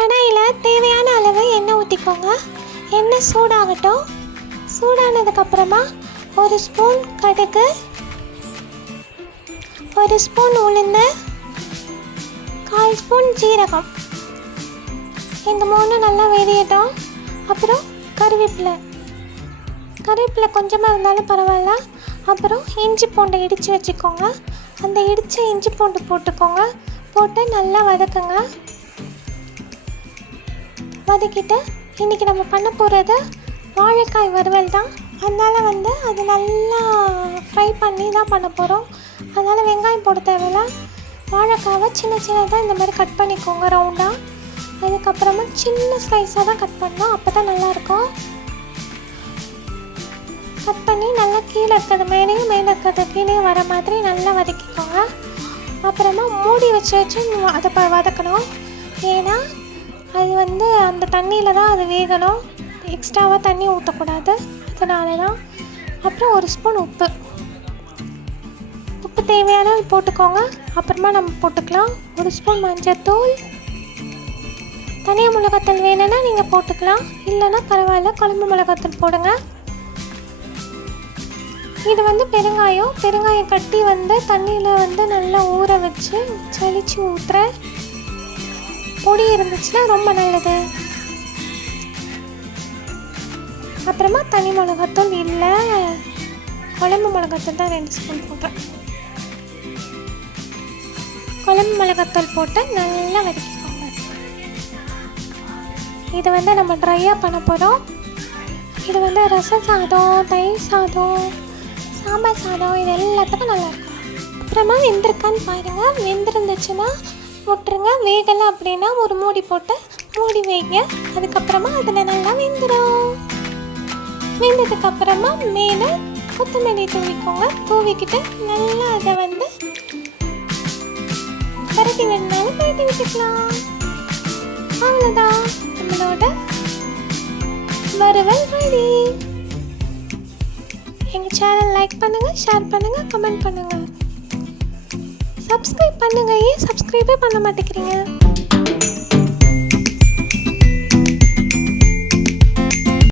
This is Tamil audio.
கடாயில் தேவையான அளவு எண்ணெய் ஊற்றிக்கோங்க எண்ணெய் சூடாகட்டும். சூடானதுக்கப்புறமா ஒரு ஸ்பூன் கடுகு ஒரு ஸ்பூன் உளுந்து கால் ஸ்பூன் ஜீரகம். இந்த மூணு நல்லா வெறியட்டும் அப்புறம் கருவேப்பிலை. கருவேப்பிலை கொஞ்சமாக இருந்தாலும் பரவாயில்ல. அப்புறம் இஞ்சி பூண்டை இடித்து வச்சுக்கோங்க. அந்த இடித்த இஞ்சி பூண்டு போட்டுக்கோங்க. போட்டு நல்லா வதக்குங்க. வதக்கிட்டு இன்றைக்கி நம்ம பண்ண போகிறது வாழைக்காய் வறுவல் தான். அதனால் வந்து அது நல்லா ஃப்ரை பண்ணி தான் பண்ண போகிறோம் அதனால் வெங்காயம் போட தேவையில்ல. வாழைக்காவை சின்ன சின்னதாக இந்த மாதிரி கட் பண்ணிக்கோங்க ரவுண்டாக அதுக்கப்புறமா சின்ன ஸ்லைஸாக தான் கட் பண்ணோம் அப்போ தான் நல்லாயிருக்கும் கட் பண்ணி நல்லா கீழே இருக்கிறது மேலேயும் மேலே இருக்கிறது கீழே வர மாதிரி நல்லா வதக்கிக்கோங்க. அப்புறமா மூடி வச்சு வச்சு அதை ப வதக்கணும். ஏன்னா அது வந்து அந்த தண்ணியில் தான் அது வேகணும். எக்ஸ்ட்ராவாக தண்ணி ஊற்றக்கூடாது அதனால தான் அப்புறம் ஒரு ஸ்பூன் உப்பு. உப்பு தேவையான போட்டுக்கோங்க. அப்புறமா நம்ம போட்டுக்கலாம். ஒரு ஸ்பூன் மஞ்சத்தூள். தனியாக மிளகாத்தூள் வேணும்னா நீங்கள் போட்டுக்கலாம். இல்லைன்னா பரவாயில்ல குழம்பு மிளகாத்தூள் போடுங்க. இது வந்து பெருங்காயம். பெருங்காயம் கட்டி வந்து தண்ணியில் வந்து நல்லா ஊற வச்சு சளிச்சு ஊற்றுற பொடி இருந்துச்சுன்னா ரொம்ப நல்லது. அப்புறமா தனி மிளகாத்தூள் இல்லை குழம்பு மிளகாத்தூள் தான் ரெண்டு ஸ்பூன் போடுறேன் குழம்பு மிளகாத்தூள் போட்டு நல்லா வதக்கிக்கோங்க. இது வந்து நம்ம ட்ரையாக பண்ண போகிறோம் இது வந்து ரசம் சாதம் தயிர் சாதம் சாம்பார் சாதம் இது எல்லாத்துக்கும் நல்லாயிருக்கும் அப்புறமா வெந்திருக்கான்னு பாருங்கள் வெந்திருந்துச்சுன்னா விட்டுருங்க வேகலை அப்படின்னா ஒரு மூடி போட்டு மூடி வைங்க. அதுக்கப்புறமா அதில் நல்லா வெந்துடும் வெந்ததுக்கப்புறமா மேலே கொத்தமல்லி தூவிக்கோங்க. தூவிக்கிட்டு நல்லா அதை வந்து பரட்டி விடனாலும் பரட்டி விட்டுக்கலாம் அவ்வளோதான் நம்மளோட வறுவல் ரெடி எங்கள் சேனல் லைக் பண்ணுங்கள் ஷேர் பண்ணுங்கள் கமெண்ட் பண்ணுங்கள் சப்ஸ்கிரைப் பண்ணுங்கள் ஏன் சப்ஸ்கிரைபே பண்ண மாட்டேங்கிறீங்க?